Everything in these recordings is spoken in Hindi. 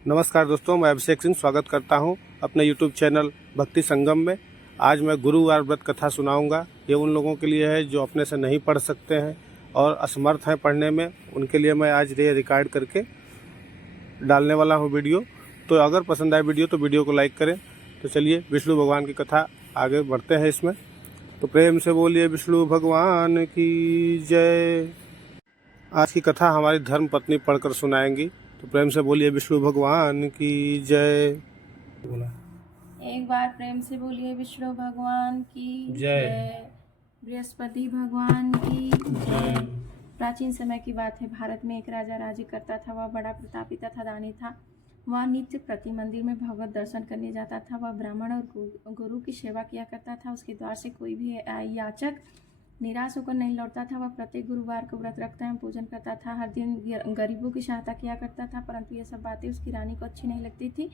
नमस्कार दोस्तों, मैं अभिषेक सिंह स्वागत करता हूं अपने YouTube चैनल भक्ति संगम में। आज मैं गुरुवार व्रत कथा सुनाऊंगा। ये उन लोगों के लिए है जो अपने से नहीं पढ़ सकते हैं और असमर्थ हैं पढ़ने में। उनके लिए मैं आज ये रिकॉर्ड करके डालने वाला हूं वीडियो। तो अगर पसंद आए वीडियो तो वीडियो को लाइक करें। तो चलिए विष्णु भगवान की कथा आगे बढ़ते हैं इसमें। तो प्रेम से बोलिए विष्णु भगवान की जय। आज की कथा हमारी धर्म पत्नी पढ़कर सुनाएंगी। तो प्रेम से बोलिए विष्णु भगवान की जय। बोला एक बार प्रेम से बोलिए विष्णु भगवान की जय। बृहस्पति भगवान की जय। प्राचीन समय की बात है। भारत में एक राजा राज्य करता था। वह बड़ा प्रतापी तथा दानी था। वह नित्य प्रति मंदिर में भगवत दर्शन करने जाता था। वह ब्राह्मण और गुरु की सेवा किया करता था। उसके द्वार से कोई भी याचक निराश होकर नहीं लौटता था। वह प्रत्येक गुरुवार को व्रत रखता एवं पूजन करता था। हर दिन गरीबों की सहायता किया करता था, परंतु ये सब बातें उसकी रानी को अच्छी नहीं लगती थी।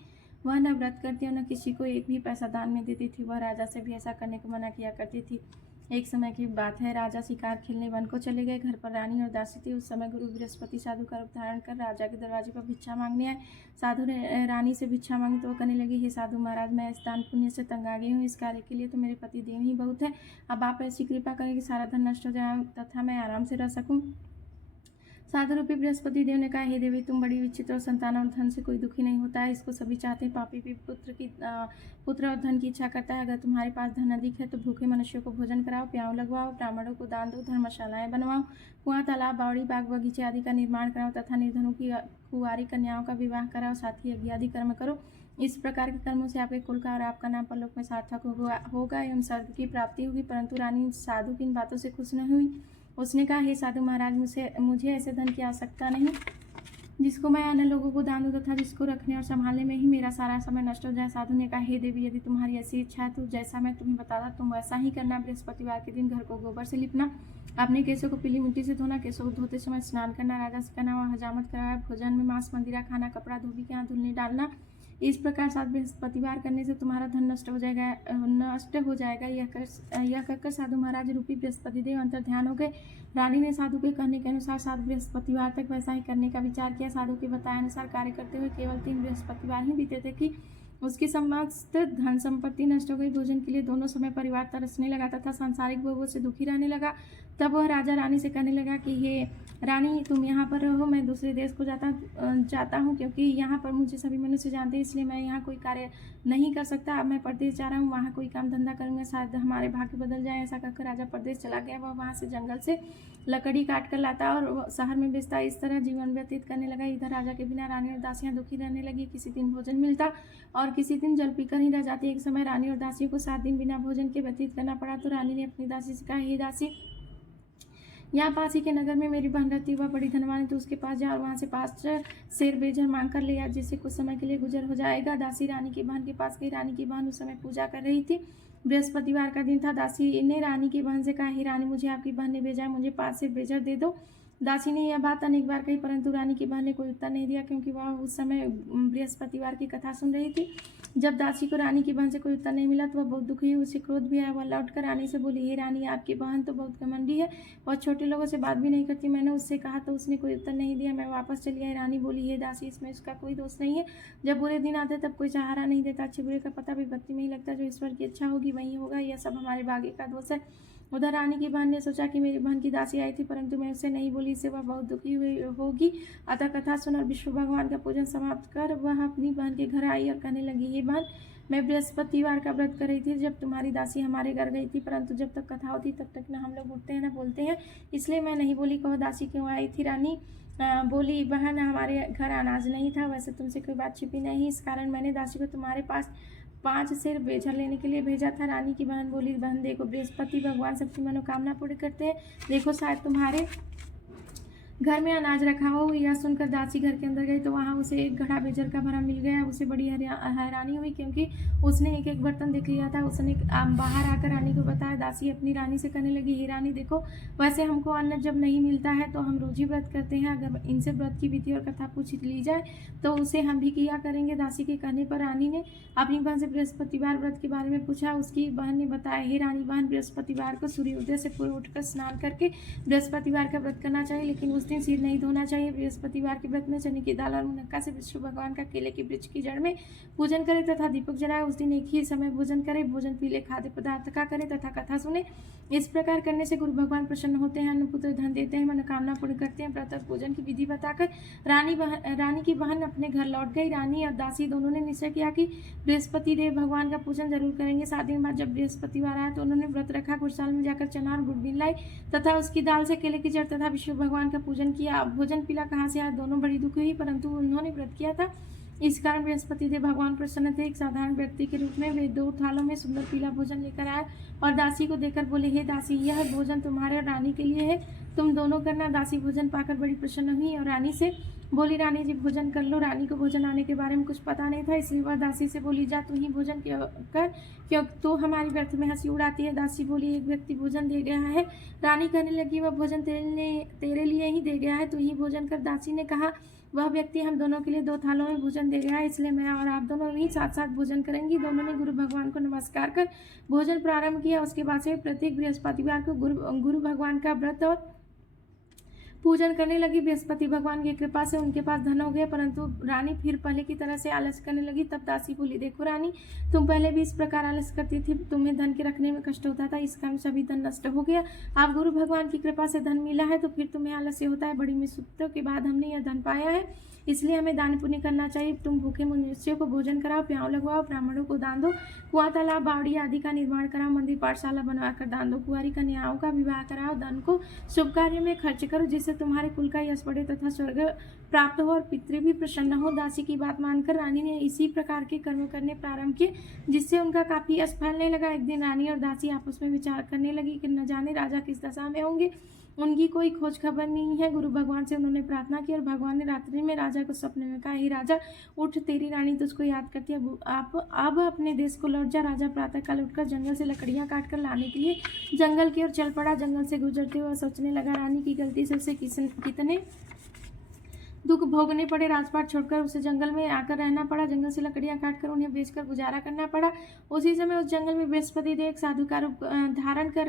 वह न व्रत करती और न किसी को एक भी पैसा दान में देती थी। वह राजा से भी ऐसा करने को मना किया करती थी। एक समय की बात है। राजा शिकार खेलने वन को चले गए। घर पर रानी और दासी थी। उस समय गुरु बृहस्पति साधु का रूप धारण कर राजा के दरवाजे पर भिक्षा मांगने आए। साधु ने रानी से भिक्षा मांगी तो वो कहने लगी, हे साधु महाराज, मैं इस दान पुण्य से तंग आ गई हूँ। इस कार्य के लिए तो मेरे पति देव ही बहुत है। अब आप ऐसी कृपा करें कि सारा धन नष्ट हो जाए तथा मैं आराम से रह सकूँ। साधु रूपी बृहस्पति देव ने कहा, हे देवी, तुम बड़ी विचित्र और संतान और धन से कोई दुखी नहीं होता है। इसको सभी चाहते हैं। पापी भी पुत्र और धन की इच्छा करता है। अगर तुम्हारे पास धन अधिक है तो भूखे मनुष्यों को भोजन कराओ, प्याऊ लगवाओ, ब्राह्मणों को दान दो, धर्मशालाएं बनवाओ, कुआं, तालाब, बावड़ी, बाग बगीचे आदि का निर्माण कराओ तथा निर्धनों की कुंवारी कन्याओं का विवाह कराओ। साथ ही यज्ञ आदि कर्म करो। इस प्रकार के कर्मों से आपके कुल का और आपका नाम परलोक में सार्थक होगा एवं स्वर्ग की प्राप्ति होगी। परंतु रानी साधु की इन बातों से खुश न हुई। उसने कहा, हे साधु महाराज, मुझे ऐसे धन की आवश्यकता नहीं जिसको मैं अन्य लोगों को दान दूं तथा जिसको रखने और संभालने में ही मेरा सारा समय नष्ट हो जाए। साधु ने कहा, हे देवी, यदि तुम्हारी ऐसी इच्छा है तो जैसा मैं तुम्हें बताता तुम वैसा ही करना। बृहस्पतिवार के दिन घर को गोबर से लिपना, अपने केसों को पीली मिट्टी से धोना, केसों को धोते समय स्नान करना, राजा से कहना वह हजामत कराया, भोजन में मांस मंदिरा खाना, कपड़ा धोबी के यहाँ धुलने डालना। इस प्रकार 7 बृहस्पतिवार करने से तुम्हारा धन नष्ट हो जाएगा। यह कहकर साधु महाराज रूपी बृहस्पति देव अंतर ध्यान हो गए। रानी ने साधु के कहने के अनुसार 7 बृहस्पतिवार तक वैसा ही करने का विचार किया। साधु के बताए अनुसार कार्य करते हुए केवल 3 बृहस्पतिवार ही बीते थे कि उसकी समस्त धन संपत्ति नष्ट हो गई। भोजन के लिए दोनों समय परिवार तरसने लगा तथा सांसारिक भोगों से दुखी रहने लगा। तब वह राजा रानी से कहने लगा कि हे रानी, तुम यहाँ पर रहो, मैं दूसरे देश को जाता हूँ, क्योंकि यहाँ पर मुझे सभी मनुष्य जानते हैं, इसलिए मैं यहाँ कोई कार्य नहीं कर सकता। अब मैं परदेश जा रहा हूँ, वहाँ कोई काम धंधा करूँगा, शायद हमारे भाग्य बदल जाए। ऐसा कहकर राजा परदेश चला गया। वह वहाँ से जंगल से लकड़ी काट कर लाता और शहर में बेचता। इस तरह जीवन व्यतीत करने लगा। इधर राजा के बिना रानी और दासियाँ दुखी रहने लगी। किसी दिन भोजन मिलता और किसी दिन जल पीकर ही रह जाती। एक समय रानी और दासियों को 7 दिन बिना भोजन के व्यतीत करना पड़ा। तो रानी ने अपनी दासी से कहा, हे दासी, यहाँ पास ही के नगर में मेरी बहन रहती, वह बड़ी धनवान है, तो उसके पास जा और वहाँ से 5 शेर बेजर मांग कर ले आ, जिससे कुछ समय के लिए गुजर हो जाएगा। दासी रानी की बहन के पास गई। रानी की बहन उस समय पूजा कर रही थी। बृहस्पतिवार का दिन था। दासी ने रानी की बहन से कहा, हे रानी, मुझे आपकी बहन ने भेजा है, मुझे 5 शेर बेजर दे दो। दासी ने यह बात अनेक बार कही, परंतु रानी की बहन ने कोई उत्तर नहीं दिया, क्योंकि वह उस समय बृहस्पतिवार की कथा सुन रही थी। जब दासी को रानी की बहन से कोई उत्तर नहीं मिला तो वह बहुत दुखी हुई। उसे क्रोध भी आया। वह लौटकर रानी से बोली, हे रानी, आपकी बहन तो बहुत घमंडी है, वह छोटे लोगों से बात भी नहीं करती। मैंने उससे कहा तो उसने कोई उत्तर नहीं दिया, मैं वापस चली आई। रानी बोली, हे दासी, इसमें उसका कोई दोष नहीं है। जब बुरे दिन आते तब कोई सहारा नहीं देता। अच्छे बुरे का पता भी बत्ती में ही लगता। जो ईश्वर की इच्छा होगी वही होगा। यह सब हमारे भाग्य का दोष है। उधर रानी की बहन ने सोचा कि मेरी बहन की दासी आई थी, परंतु मैं उससे नहीं बोली, इससे वह बहुत दुखी हुई होगी। अतः कथा सुन और विष्णु भगवान का पूजन समाप्त कर वह अपनी बहन के घर आई और कहने लगी, हे बहन, मैं बृहस्पतिवार का व्रत कर रही थी जब तुम्हारी दासी हमारे घर गई थी, परंतु जब तक कथा होती तब तक न हम लोग उठते हैं न बोलते हैं, इसलिए मैं नहीं बोली। कहो दासी क्यों आई थी? रानी बोली, बहन, हमारे घर अनाज नहीं था, वैसे तुमसे कोई बात छिपी नहीं, इस कारण मैंने दासी को तुम्हारे पास 5 शेर बेजर लेने के लिए भेजा था। रानी की बहन बोली, बहन देखो, बृहस्पति भगवान सबकी मनोकामना पूरी करते हैं, देखो शायद तुम्हारे घर में अनाज रखा हो। यह सुनकर दासी घर के अंदर गई तो वहाँ उसे एक घड़ा बेजर का भरा मिल गया। उसे बड़ी हैरानी हुई, क्योंकि उसने एक एक बर्तन देख लिया था। उसने बाहर आकर रानी को बताया। दासी अपनी रानी से कहने लगी, हे रानी, देखो, वैसे हमको अन्न जब नहीं मिलता है तो हम रोज ही व्रत करते हैं। अगर इनसे व्रत की विधि और कथा पूछ ली जाए तो उसे हम भी किया करेंगे। दासी के कहने पर रानी ने अपनी बहन से बृहस्पतिवार व्रत के बारे में पूछा। उसकी बहन ने बताया, हे रानी बहन, बृहस्पतिवार को सूर्योदय से पूर्व उठकर स्नान करके बृहस्पतिवार का व्रत करना चाहिए, लेकिन उस उस दिन सिर नहीं धोना चाहिए। बृहस्पतिवार के व्रत में चने की दाल और मुनक्का से विष्णु भगवान का केले के वृक्ष की जड़ में पूजन करें तथा दीपक जलाए। उस दिन एक ही समय भोजन करें। भोजन पीले खाद्य पदार्थ का करें तथा कथा सुने। इस प्रकार करने से गुरु भगवान प्रसन्न होते हैं, अन्न पुत्र धन देते हैं, मनोकामना पूर्ण करते हैं। व्रत और पूजन की विधि बताकर रानी की बहन अपने घर लौट गई। रानी और दासी दोनों ने निश्चय किया कि बृहस्पति देव भगवान का पूजन जरूर करेंगे। 7 दिन बाद जब बृहस्पतिवार आया तो उन्होंने व्रत रखा, गुड़साल में जाकर चना और गुड़ बीन लाई तथा उसकी दाल से केले की जड़ तथा विष्णु भगवान का पूजन किया। अब भोजन पीला कहाँ से आया, दोनों बड़ी दुखी हुई, परंतु उन्होंने व्रत किया था, इस कारण बृहस्पति देव भगवान प्रसन्न थे। एक साधारण व्यक्ति के रूप में वे 2 थालों में सुंदर पीला भोजन लेकर आए और दासी को देकर बोले, हे दासी, यह भोजन तुम्हारे और रानी के लिए है, तुम दोनों करना। दासी भोजन पाकर बड़ी प्रसन्न हुई और रानी से बोली, रानी जी भोजन कर लो। रानी को भोजन आने के बारे में कुछ पता नहीं था, इसलिए वह दासी से बोली, जा तू ही भोजन कर, क्यों तो हमारी व्यर्थ में हंसी उड़ाती है। दासी बोली, एक व्यक्ति भोजन दे गया है। रानी कहने लगी, वह भोजन तेरे लिए ही दे गया है, तू ही भोजन कर। दासी ने कहा, वह व्यक्ति हम दोनों के लिए 2 थालों में भोजन दे गया है, इसलिए मैं और आप दोनों ही साथ साथ भोजन करेंगी। दोनों ने गुरु भगवान को नमस्कार कर भोजन प्रारंभ किया। उसके बाद से प्रत्येक बृहस्पतिवार को गुरु भगवान का व्रत और पूजन करने लगी। बृहस्पति भगवान की कृपा से उनके पास धन हो गया, परंतु रानी फिर पहले की तरह से आलस करने लगी। तब दासी बोली, देखो रानी, तुम पहले भी इस प्रकार आलस करती थी, तुम्हें धन के रखने में कष्ट होता था, इस कारण सभी धन नष्ट हो गया। अब गुरु भगवान की कृपा से धन मिला है तो फिर तुम्हें आलस्य होता है। बड़ी मुसीबतों के बाद हमने यह धन पाया है, इसलिए हमें दान पुण्य करना चाहिए। तुम भूखे मनुष्यों को भोजन कराओ, प्याव लगवाओ, ब्राह्मणों को दान दो, कुआं तालाब बावड़ी आदि का निर्माण कराओ, मंदिर पाठशाला बनवाकर दान दो, कुंवारी कन्याओं का विवाह कराओ, धन को शुभ कार्य में खर्च करो, जिससे तुम्हारे कुल का यश बढ़े तथा स्वर्ग प्राप्त हो और पितृ भी प्रसन्न हो। दासी की बात मानकर रानी ने इसी प्रकार के कर्म करने प्रारंभ किए, जिससे उनका काफी यश फैलने लगा। एक दिन रानी और दासी आपस में विचार करने लगी कि न जाने राजा किस दशा में होंगे, उनकी कोई खोज खबर नहीं है। गुरु भगवान से उन्होंने प्रार्थना की और भगवान ने रात्रि में राजा को सपने में कहा, हे राजा, उठ, तेरी रानी तुझको याद करती है, अब अपने देश को लौट जा। राजा प्रातःकाल उठकर जंगल से लकड़ियां काट कर लाने के लिए जंगल की ओर चल पड़ा। जंगल से गुजरते हुए सोचने लगा, रानी की गलती से उसे कितने दुख भोगने पड़े। राजपाट छोड़कर उसे जंगल में आकर रहना पड़ा। जंगल से लकड़ियां काटकर उन्हें बेचकर गुजारा करना पड़ा। उसी समय उस जंगल में बृहस्पति देव एक साधु का रूप धारण कर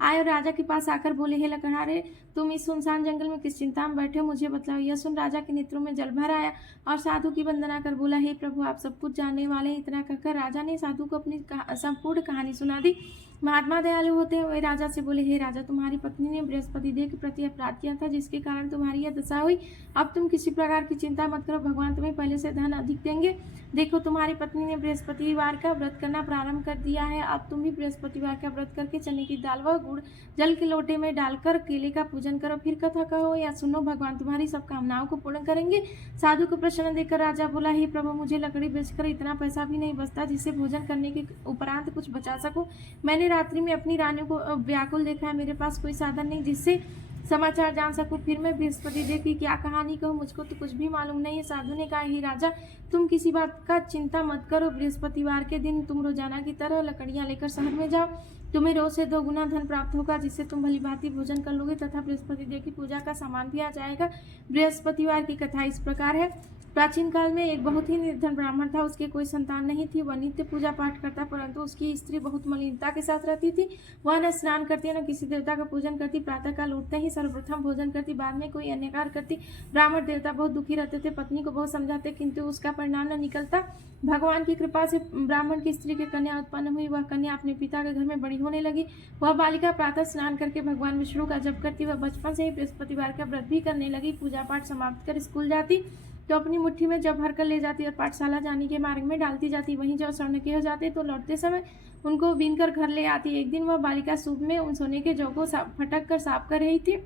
आए और राजा के पास आकर बोले, हे लकड़हारे, तुम इस सुनसान जंगल में किस चिंता में बैठे हो, मुझे बतलाओ। यह सुन राजा के नेत्रों में जल भर आया और साधु की वंदना कर बोला, हे प्रभु, आप सब कुछ जानने वाले हैं। इतना कहकर राजा ने साधु को अपनी संपूर्ण कहानी सुना दी। महात्मा दयालु होते हुए राजा से बोले, हे राजा, तुम्हारी पत्नी ने बृहस्पति देव के प्रति अपराध किया था, जिसके कारण तुम्हारी यह दशा हुई। अब तुम किसी प्रकार की चिंता मत करो, भगवान तुम्हें पहले से धन अधिक देंगे। देखो, तुम्हारी पत्नी ने बृहस्पतिवार का व्रत करना प्रारंभ कर दिया है। अब तुम भी बृहस्पतिवार का व्रत करके चने की दाल व गुड़ जल के लोटे में डालकर केले का पूजन करो, फिर कथा कहो या सुनो, भगवान तुम्हारी सब कामनाओं को पूर्ण करेंगे। साधु को प्रसन्न देखकर राजा बोला, हे प्रभु, मुझे लकड़ी बेचकर इतना पैसा भी नहीं बचता जिससे भोजन करने के उपरांत कुछ बचा सकूं। मैंने रात्रि में अपनी रानी को व्याकुल देखा है, मेरे पास कोई साधन नहीं जिससे समाचार जान सकूं, फिर मैं बृहस्पति देव की क्या कहानी कहूँ, मुझको तो कुछ भी मालूम नहीं है। साधु ने कहा, हे राजा, तुम किसी बात का चिंता मत करो। बृहस्पतिवार के दिन तुम रोजाना की तरह लकड़ियां लेकर शहर में जाओ, तुम्हें रोज से 2 गुना धन प्राप्त होगा, जिससे तुम भली भांति भोजन कर लोगे तथा बृहस्पति देव की पूजा का सामान भी आ जाएगा। बृहस्पतिवार की कथा इस प्रकार है। प्राचीन काल में एक बहुत ही निर्धन ब्राह्मण था, उसके कोई संतान नहीं थी। वह नित्य पूजा पाठ करता, परंतु उसकी स्त्री बहुत मलिनता के साथ रहती थी। वह न स्नान करती, न किसी देवता का पूजन करती, प्रातःकाल उठते ही सर्वप्रथम भोजन करती, बाद में कोई अन्य कार्य करती। ब्राह्मण देवता बहुत दुखी रहते थे, पत्नी को बहुत समझाते, किंतु उसका परिणाम न निकलता। भगवान की कृपा से ब्राह्मण की स्त्री की कन्या उत्पन्न हुई। वह कन्या अपने पिता के घर में बड़ी होने लगी। वह बालिका प्रातः स्नान करके भगवान विष्णु का जप करती। वह बचपन से ही बृहस्पतिवार का व्रत भी करने लगी। पूजा पाठ समाप्त कर स्कूल जाती तो अपनी मुट्ठी में जब भरकर ले जाती और पाठशाला जाने के मार्ग में डालती जाती। वहीं जब स्वर्ण के हो जाते तो लौटते समय उनको बीनकर घर ले आती। एक दिन वह बालिका सूप में उन सोने के जौ को फटक कर साफ कर रही थी।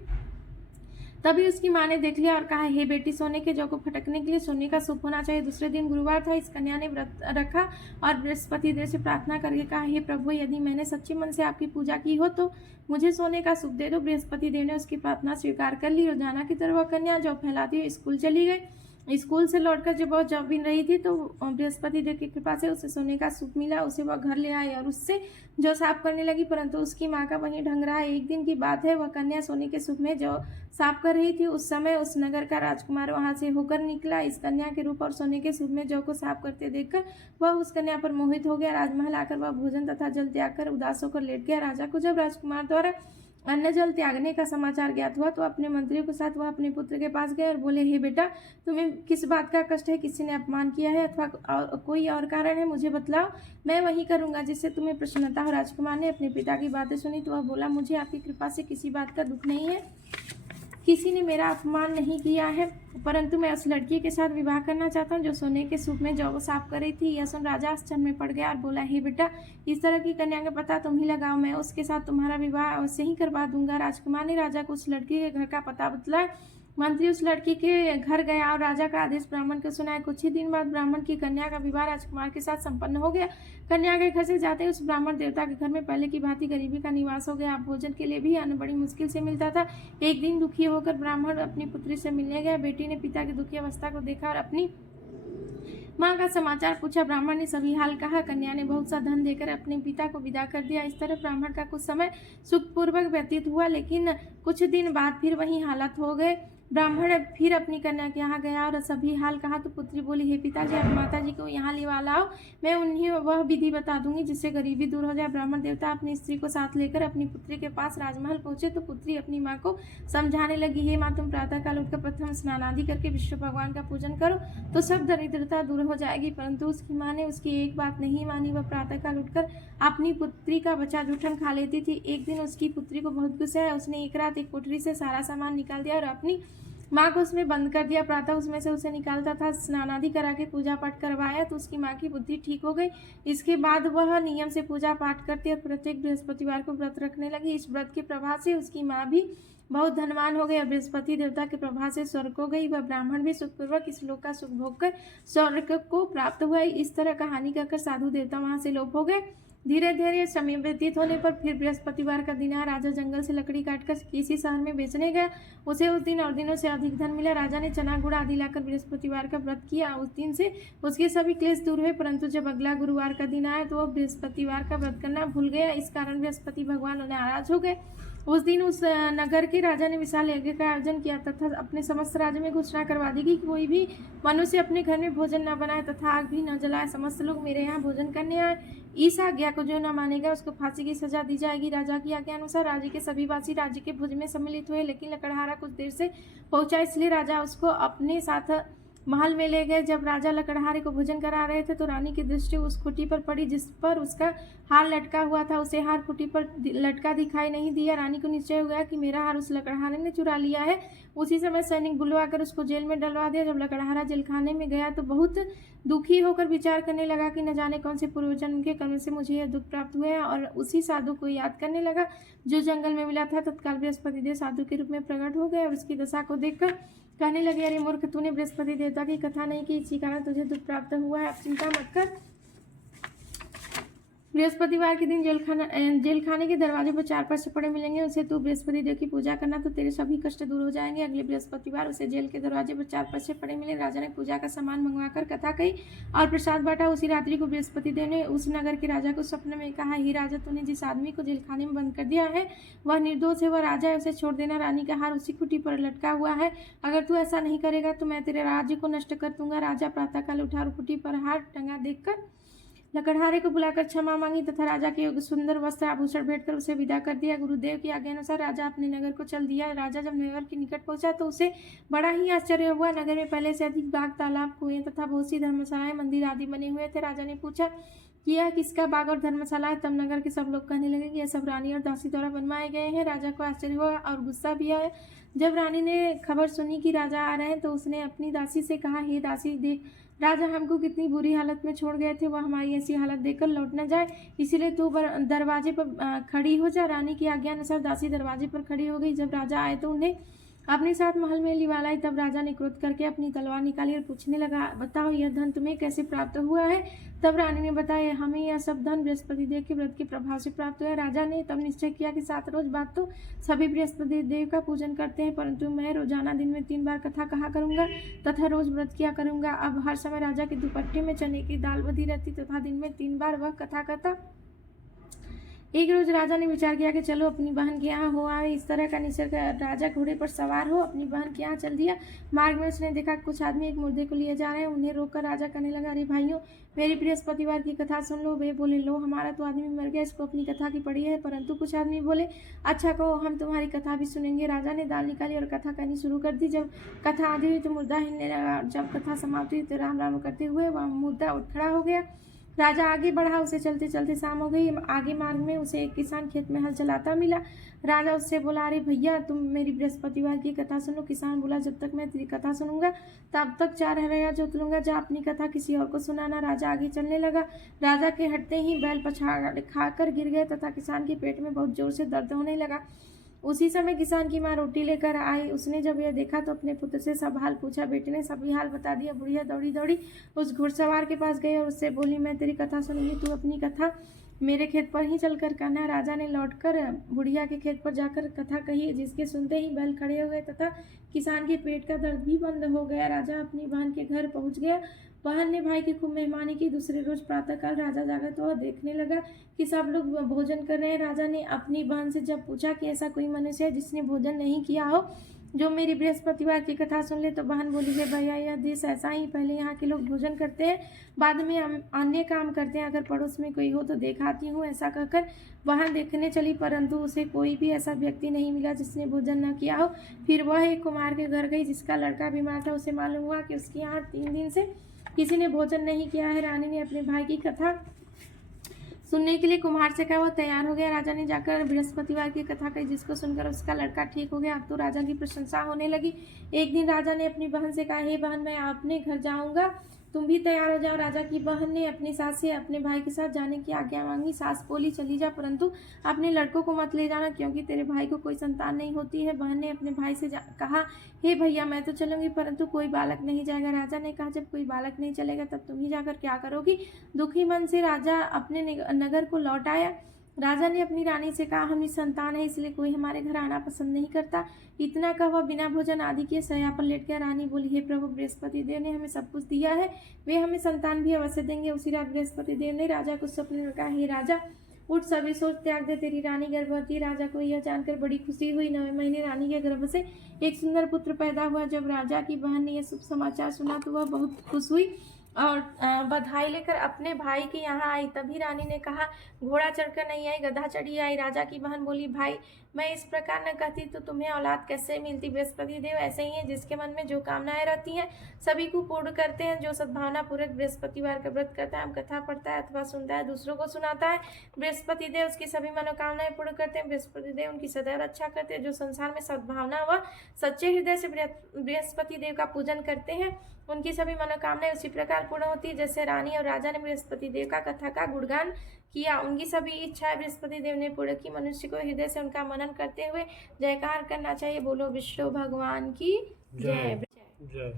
तभी उसकी माँ ने देख लिया और कहा, हे बेटी, सोने के जौ को फटकने के लिए सोने का सूप होना चाहिए। दूसरे दिन गुरुवार था। इस कन्या ने व्रत रखा और बृहस्पति देव से प्रार्थना करके कहा, हे प्रभु, यदि मैंने सच्चे मन से आपकी पूजा की हो तो मुझे सोने का सूप दे दो। बृहस्पति देव ने उसकी प्रार्थना स्वीकार कर ली। रोजाना की तरह वह कन्या जौ फैलाती हुई स्कूल चली गई। स्कूल से लौटकर जब वह जॉब बीन रही थी तो बृहस्पति देव की कृपा से उसे सोने का सूप मिला। उसे वह घर ले आई और उससे जो साफ करने लगी, परंतु उसकी माँ का वहीं ढंग रहा। एक दिन की बात है, वह कन्या सोने के सूप में जो साफ कर रही थी। उस समय उस नगर का राजकुमार वहां से होकर निकला। इस कन्या के रूप और सोने के सूप में जौ को साफ करते देखकर वह उस कन्या पर मोहित हो गया। राजमहल आकर वह भोजन तथा जल त्याग कर उदास होकर लेट गया। राजा को जब राजकुमार द्वारा अन्न जल त्यागने का समाचार ज्ञात हुआ तो अपने मंत्रियों के साथ वह अपने पुत्र के पास गए और बोले, हे बेटा, तुम्हें किस बात का कष्ट है? किसी ने अपमान किया है अथवा कोई और कारण है? मुझे बतलाओ, मैं वही करूंगा जिससे तुम्हें प्रसन्नता हो। राजकुमार ने अपने पिता की बातें सुनी तो वह बोला, मुझे आपकी कृपा से किसी बात का दुख नहीं है, किसी ने मेरा अपमान नहीं किया है, परंतु मैं उस लड़की के साथ विवाह करना चाहता हूँ जो सोने के सूप में जौ साफ कर रही थी। यह सुन राजा आश्चर्य में पड़ गया और बोला, हे बेटा, इस तरह की कन्या का पता तुम ही लगाओ, मैं उसके साथ तुम्हारा विवाह अवश्य ही करवा दूंगा। राजकुमार ने राजा को उस लड़की के घर का पता बतलाया। मंत्री उस लड़की के घर गया और राजा का आदेश ब्राह्मण को सुनाया। कुछ ही दिन बाद ब्राह्मण की कन्या का विवाह राजकुमार के साथ संपन्न हो गया। कन्या के घर से जाते उस ब्राह्मण देवता के घर में पहले की भांति गरीबी का निवास हो गया। अब भोजन के लिए भी अन्न बड़ी मुश्किल से मिलता था। एक दिन दुखी होकर ब्राह्मण अपनी पुत्री से मिलने गया। बेटी ने पिता की दुखी अवस्था को देखा और अपनी माँ का समाचार पूछा। ब्राह्मण ने सभी हाल कहा। कन्या ने बहुत सा धन देकर अपने पिता को विदा कर दिया। इस तरह ब्राह्मण का कुछ समय सुखपूर्वक व्यतीत हुआ, लेकिन कुछ दिन बाद फिर वही हालत हो गए। ब्राह्मण फिर अपनी कन्या के यहाँ गया और सभी हाल कहा तो पुत्री बोली, हे पिताजी, आप माताजी को यहाँ लिवा लाओ, मैं उन्हें वह विधि बता दूंगी जिससे गरीबी दूर हो जाए। ब्राह्मण देवता अपनी स्त्री को साथ लेकर अपनी पुत्री के पास राजमहल पहुंचे तो पुत्री अपनी माँ को समझाने लगी, हे माँ, तुम प्रातःकाल उठकर प्रथम स्नान आदि करके विष्णु भगवान का पूजन करो तो सब दरिद्रता दूर हो जाएगी। परंतु उसकी माँ ने उसकी एक बात नहीं मानी। वह प्रातःकाल उठकर अपनी पुत्री का बचा जूठन खा लेती थी। एक दिन उसकी पुत्री को बहुत गुस्सा आया। उसने एक रात एक कोठरी से सारा सामान निकाल दिया और अपनी माँ को उसमें बंद कर दिया। प्रातः उसमें से उसे निकालता था। स्नान आदि करा के पूजा पाठ करवाया तो उसकी माँ की बुद्धि ठीक हो गई। इसके बाद वह नियम से पूजा पाठ करती और प्रत्येक बृहस्पतिवार को व्रत रखने लगी। इस व्रत के प्रभाव से उसकी माँ भी बहुत धनवान हो गई और बृहस्पति देवता के प्रभाव से स्वर्ग को गई। वह ब्राह्मण भी सुखपूर्वक इस लोक का सुख भोग कर स्वर्ग को प्राप्त हुआ। इस तरह कहानी कहकर साधु देवता वहां से लोप हो गए। धीरे धीरे समय व्यतीत होने पर फिर बृहस्पतिवार का दिन आया। राजा जंगल से लकड़ी काटकर किसी शहर में बेचने गया। उसे उस दिन और दिनों से अधिक धन मिला। राजा ने चना गुड़ आदि लाकर बृहस्पतिवार का व्रत किया। उस दिन से उसके सभी क्लेश दूर हुए, परंतु जब अगला गुरुवार का दिन आया तो वह बृहस्पतिवार का व्रत करना भूल गया। इस कारण बृहस्पति भगवान नाराज हो गए। उस दिन उस नगर के राजा ने विशाल यज्ञ का आयोजन किया तथा अपने समस्त राज्य में घोषणा करवा दी कि कोई भी मनुष्य अपने घर में भोजन न बनाए तथा आग भी न जलाए। समस्त लोग मेरे यहाँ भोजन करने आए। इस आज्ञा को जो न मानेगा उसको फांसी की सजा दी जाएगी। राजा की आज्ञा अनुसार राज्य के सभी वासी राज्य के भोज में सम्मिलित हुए, लेकिन लकड़हारा कुछ देर से पहुंचा, इसलिए राजा उसको अपने साथ महल में ले गए। जब राजा लकड़हारे को भोजन करा रहे थे तो रानी की दृष्टि उस खुटी पर पड़ी जिस पर उसका हार लटका हुआ था। उसे हार खुटी पर लटका दिखाई नहीं दिया। रानी को निश्चय हो गया कि मेरा हार उस लकड़हारे ने चुरा लिया है। उसी समय सैनिक बुलवाकर उसको जेल में डलवा दिया। जब लकड़हारा जेल खाने में गया तो बहुत दुखी होकर विचार करने लगा कि न जाने कौन से पूर्वजन्म के कर्म से मुझे यह दुख प्राप्त हुए हैं, और उसी साधु को याद करने लगा जो जंगल में मिला था। तत्काल बृहस्पति देव साधु के रूप में प्रकट हो गए और उसकी दशा को देखकर कहने लगे, अरे मूर्ख, तूने बृहस्पति देवता की कथा नहीं की, इसी कारण तुझे दुख प्राप्त हुआ है। अब चिंता मत कर। बृहस्पतिवार के दिन जेल खाने के दरवाजे पर 4 पर्चे पड़े मिलेंगे। उसे तू बृहस्पति देव की पूजा करना तो तेरे सभी कष्ट दूर हो जाएंगे। अगले बृहस्पतिवार उसे जेल के दरवाजे पर 4 पर्चे पड़े मिले। राजा ने पूजा का सामान मंगवाकर कथा कही और प्रसाद बांटा। उसी रात्रि को बृहस्पति देव ने उस नगर के राजा को स्वप्न में कहा, ही राजा, तूने जिस आदमी को जेल खाने में बंद कर दिया है वह निर्दोष है, वह राजा है, उसे छोड़ देना। रानी का हार उसी खुटी पर लटका हुआ है। अगर तू ऐसा नहीं करेगा तो मैं तेरे राज्य को नष्ट कर दूंगा। राजा प्रातःकाल उठा और खुटी पर हार टंगा देखकर लकड़हारे को बुलाकर क्षमा मांगी तथा राजा के सुंदर वस्त्र आभूषण भेंटकर उसे विदा कर दिया। गुरुदेव की आज्ञा अनुसार राजा अपने नगर को चल दिया। राजा जब नगर के निकट पहुंचा तो उसे बड़ा ही आश्चर्य हुआ। नगर में पहले से अधिक बाग, तालाब, कुएं तथा बहुत सी धर्मशालाएं, मंदिर आदि बने हुए थे। राजा ने पूछा कि यह किसका बाग और धर्मशाला है। तब नगर के सब लोग कहने लगे कि यह सब रानी और दासी द्वारा बनवाए गए हैं। राजा को आश्चर्य हुआ और गुस्सा भी आया। जब रानी ने खबर सुनी कि राजा आ रहे हैं तो उसने अपनी दासी से कहा, हे दासी, देख, राजा हमको कितनी बुरी हालत में छोड़ गए थे, वह हमारी ऐसी हालत देखकर लौट न जाए, इसीलिए तू दरवाजे पर खड़ी हो जा। रानी की आज्ञा अनुसार दासी दरवाजे पर खड़ी हो गई। जब राजा आए तो उन्हें अपने साथ महल में लिवा लाई। तब राजा ने क्रोध करके अपनी तलवार निकाली और पूछने लगा, बताओ यह धन तुम्हें कैसे प्राप्त हुआ है। तब रानी ने बताया, हमें यह सब धन बृहस्पति देव के व्रत के प्रभाव से प्राप्त हुआ है। राजा ने तब निश्चय किया कि 7 रोज बाद तो सभी बृहस्पति देव का पूजन करते हैं, परंतु मैं रोजाना दिन में 3 बार कथा कहा करूंगा तथा रोज व्रत किया करूंगा। अब हर समय राजा के दुपट्टे में चने की दाल बधी रहती तथा दिन में 3 बार वह कथा करता। एक रोज राजा ने विचार किया कि चलो अपनी बहन के यहाँ हो आए। इस तरह का निश्चय कर राजा घोड़े पर सवार हो अपनी बहन के यहाँ चल दिया। मार्ग में उसने देखा कुछ आदमी एक मुर्दे को लिए जा रहे हैं। उन्हें रोककर राजा कहने लगा, अरे भाइयों, मेरी बृहस्पतिवार की कथा सुन लो। वे बोले, लो, हमारा तो आदमी मर गया, इसको अपनी कथा की पड़ी है। परंतु कुछ आदमी बोले, अच्छा कहो, हम तुम्हारी कथा भी सुनेंगे। राजा ने दाल निकाली और कथा कहनी शुरू कर दी। जब कथा आधी हुई तो मुर्दा हिलने लगा। जब कथा समाप्त हुई तो राम राम करते हुए वह मुर्दा उठ खड़ा हो गया। राजा आगे बढ़ा। उसे चलते चलते शाम हो गई। आगे मार्ग में उसे एक किसान खेत में हल चलाता मिला। राजा उससे बोला, अरे भैया, तुम मेरी बृहस्पतिवार की कथा सुनो। किसान बोला, जब तक मैं तेरी कथा सुनूंगा तब तक 4 हरया जोत लूंगा। जा अपनी कथा किसी और को सुनाना। राजा आगे चलने लगा। राजा के हटते ही बैल पछाड़ खाकर गिर गए तथा किसान के पेट में बहुत जोर से दर्द होने लगा। उसी समय किसान की माँ रोटी लेकर आई। उसने जब यह देखा तो अपने पुत्र से सब हाल पूछा। बेटे ने सभी हाल बता दिया। बुढ़िया दौड़ी दौड़ी उस घुड़सवार के पास गई और उससे बोली, मैं तेरी कथा सुनूंगी, तू अपनी कथा मेरे खेत पर ही चलकर कहना। राजा ने लौटकर बुढ़िया के खेत पर जाकर कथा कही, जिसके सुनते ही बैल खड़े हो गए तथा किसान के पेट का दर्द भी बंद हो गया। राजा अपनी बहन के घर पहुंच गया। बहन ने भाई की खूब मेहमानी की। दूसरे रोज प्रातःकाल राजा जागा तो वह देखने लगा कि सब लोग भोजन कर रहे हैं। राजा ने अपनी बहन से जब पूछा कि ऐसा कोई मनुष्य है जिसने भोजन नहीं किया हो, जो मेरी बृहस्पतिवार की कथा सुन ले, तो बहन बोली, है भैया, यह देश ऐसा ही, पहले यहाँ के लोग भोजन करते हैं, बाद में अन्य काम करते हैं। अगर पड़ोस में कोई हो तो देखाती हूँ। ऐसा कहकर वहाँ देखने चली, परंतु उसे कोई भी ऐसा व्यक्ति नहीं मिला जिसने भोजन न किया हो। फिर वह एक कुम्हार के घर गई जिसका लड़का बीमार था। उसे मालूम हुआ कि उसके यहाँ 3 दिन से किसी ने भोजन नहीं किया है। रानी ने अपने भाई की कथा सुनने के लिए कुम्हार से कहा। वह तैयार हो गया। राजा ने जाकर बृहस्पतिवार की कथा कही, जिसको सुनकर उसका लड़का ठीक हो गया। अब तो राजा की प्रशंसा होने लगी। एक दिन राजा ने अपनी बहन से कहा, हे बहन, मैं अपने घर जाऊंगा, तुम भी तैयार हो जाओ। राजा की बहन ने अपनी सास से अपने भाई के साथ जाने की आज्ञा मांगी। सास बोली, चली जा, परंतु अपने लड़कों को मत ले जाना, क्योंकि तेरे भाई को कोई संतान नहीं होती है। बहन ने अपने भाई से कहा, हे भैया, मैं तो चलूंगी, परंतु कोई बालक नहीं जाएगा। राजा ने कहा, जब कोई बालक नहीं चलेगा तब तुम ही जाकर क्या करोगी। दुखी मन से राजा अपने नगर को लौट आया। राजा ने अपनी रानी से कहा, हम संतान है, इसलिए कोई हमारे घर आना पसंद नहीं करता। इतना कहा वह बिना भोजन आदि के शैया पर लेट गया। रानी बोली, हे प्रभु, बृहस्पति देव ने हमें सब कुछ दिया है, वे हमें संतान भी अवश्य देंगे। उसी रात बृहस्पति देव ने राजा को स्वप्न में कहा, हे राजा, उठ, सभी सोच त्याग दे, तेरी रानी गर्भवती। राजा को यह जानकर बड़ी खुशी हुई। 9वें महीने रानी के गर्भ से एक सुंदर पुत्र पैदा हुआ। जब राजा की बहन ने यह शुभ समाचार सुना तो वह बहुत खुश हुई और बधाई लेकर अपने भाई के यहाँ आई। तभी रानी ने कहा, घोड़ा चढ़कर नहीं आई, गधा चढ़ी आई। राजा की बहन बोली, भाई, मैं इस प्रकार न कहती तो तुम्हें औलाद कैसे मिलती। बृहस्पति देव ऐसे ही हैं, जिसके मन में जो कामनाएं रहती हैं सभी को पूर्ण करते हैं। जो सद्भावना पूर्वक बृहस्पतिवार का व्रत करता है, कथा पढ़ता है अथवा सुनता है, दूसरों को सुनाता है, बृहस्पति देव उसकी सभी मनोकामनाएं पूर्ण करते हैं। बृहस्पति देव उनकी सदैव रक्षा करते हैं। जो संसार में सद्भावना व सच्चे हृदय से बृहस्पति देव का पूजन करते हैं, उनकी सभी मनोकामनाएं उसी प्रकार पूर्ण होती है जैसे रानी और राजा ने बृहस्पति देव का कथा का गुणगान किया। उनकी सभी इच्छाएं बृहस्पति देव ने पूर्ण की। मनुष्य को हृदय से उनका मनन करते हुए जयकार करना चाहिए। बोलो विष्णु भगवान की जय जय।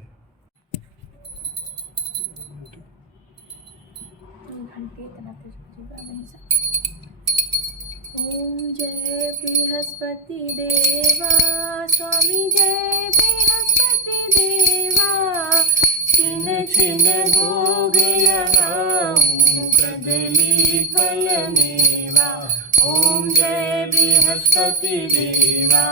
ओम जय बृहस्पति देवा, स्वामी जय बृहस्पति देवा, छिन छिन भोग लगाऊं कदली फल मेवा। ओम जय बृहस्पति देवा,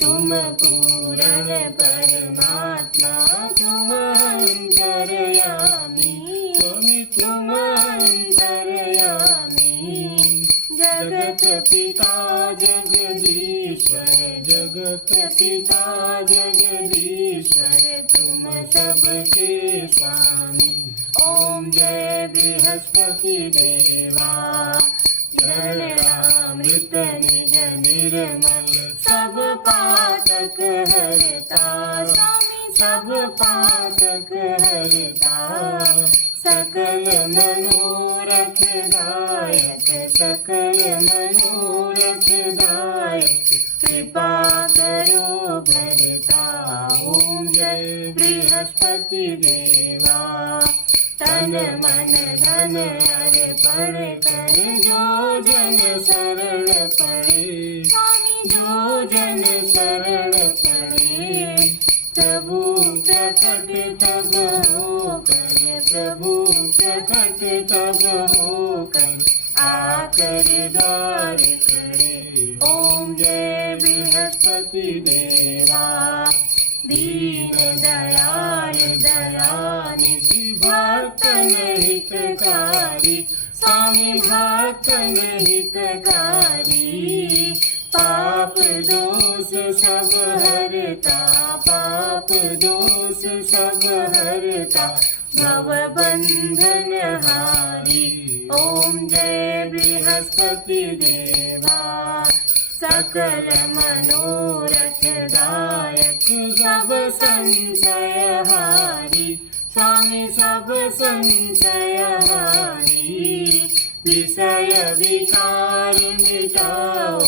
तुम पूरण परमात्मा, तुम अंतर्यामी, तुम अंतर्यामी। जगत पिता जगदीश्वर, जगत पिता जगदीश्वर, तुम सबके स्वामी। ओम जय बृहस्पति देवा, जलामृत निज निर्मल, सब पातक हरता, स्वामी सब पातक हरता। सकल मनोरथ दायक, सकल मनोरथ दायक, कृपा करो भरता। ओम जय बृहस्पति देवा, तन मन धन अर्पण कर, जो जन शरण पड़े, स्वामी जो जन शरण पड़े। प्रभु प्रकट तब होकर, प्रभु प्रकट तब होकर, आकर द्वार करे। ओम जय बृहस्पति देवा दीन दयाल दयानिधि भक्तन हितकारी। स्वामी भक्तन हितकारी पाप दोष सब हरता पाप दोष सब हरता भव बंधन हारी। ओम जय बृहस्पति देवा सकल मनोरथ दायक सब संशय हारी। स्वामी सब संशय हारी विषय विकार मिटाओ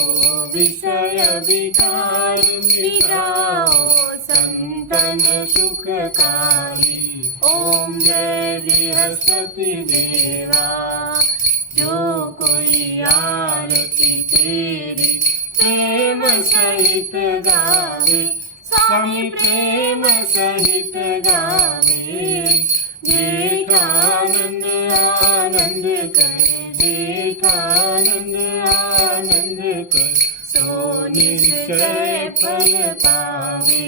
विषय विकार मिटाओ संतन सुखकारी। ओम जय बृहस्पति देवा जो कोई आरती तेरी प्रेम सहित गावे। स्वामी प्रेम सहित गावे जेठानंद आनंद करे जेठानंद आनंद कर सो निश्चय फल पावे।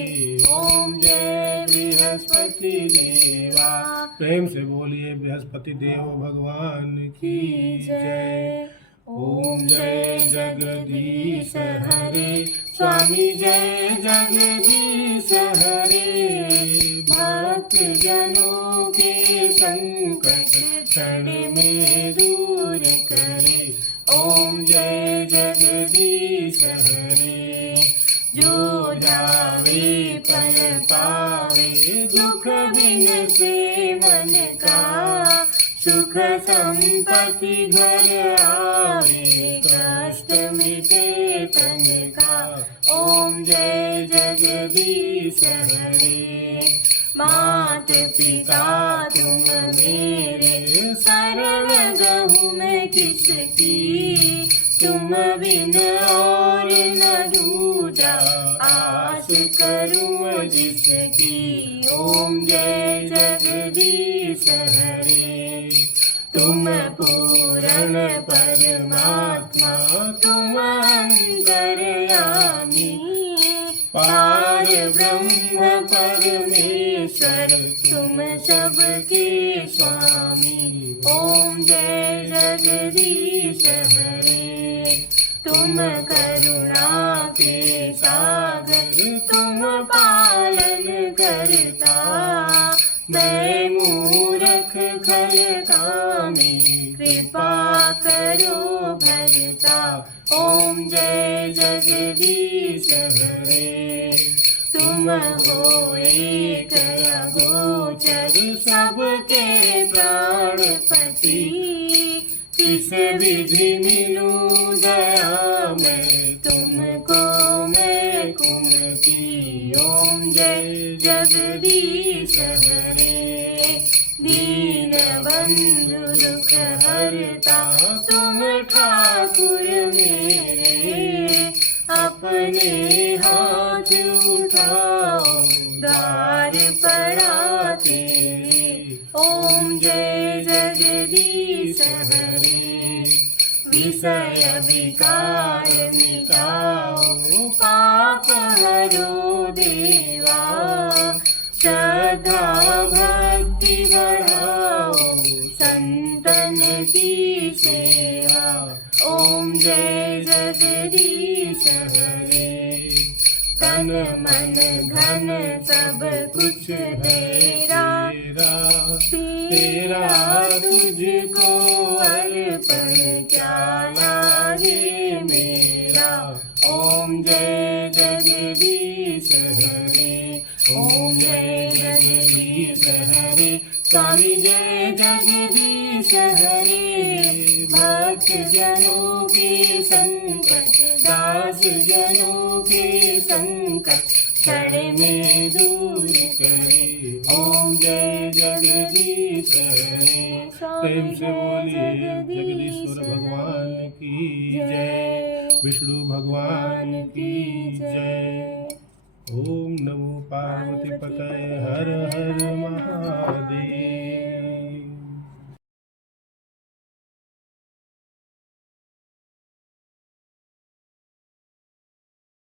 ओम जय बृहस्पति देवा। प्रेम से बोलिए बृहस्पति देव भगवान की जय। ओम जय जगदीश हरे स्वामी जय जगदीश हरे भक्त जनों के संकट क्षण में दूर करे। ओम जय जगदीश हरे जो जावे पर पावे दुख बिन से मन का सुख संपत्ति घर आवे कष्ट मिटे तन का। ओम जय जगदीश हरे मात पिता तुम मेरे शरण गहूँ मैं किसकी तुम बिन और न दूजा आस करूँ जिसकी। ओम जय जगदीश हरे तुम पूर्ण परमात्मा तुम अंतर्यामी पार ब्रह्म परमेश्वर तुम सबके स्वामी। ओम जय जगदीश हरे तुम करुणा के सागर तुम पालन करता मैं मूर्ख खल कामी कृपा करो भरता। ओम जय जगदीश हरे तुम हो एक अगोचर सबके प्राणपति किस विधि मिलूं दया मैं तुमको मैं कुमति। ओम जय जगदीश हरे दीन बंधु दुख हरता तुम ठाकुर मेरे अपने हाथ उठाओ द्वार पड़ा तेरे। ओम जय जगदीश हरे विषय विकार मिटाओ पाप हरो देवा श्रद्धा भक्ति बढ़ाओ संतन की सेवा। ओम जय जगदीश हरे तन मन धन सब कुछ तेरा तेरा तुझको अर्पण क्या लागे मेरा। ओम जय जगदीश हरे ओम जय जगदीश हरे स्वामी जय जगदीश हरे भक्त जनों के संकट दास जनों के संकट क्षण में दूर करे। ओम जय जगदीश हरे प्रेम से बोलिए जगदीश्वर भगवान की जय विष्णु भगवान की जय। ओम नमो पार्वती पतये हर हर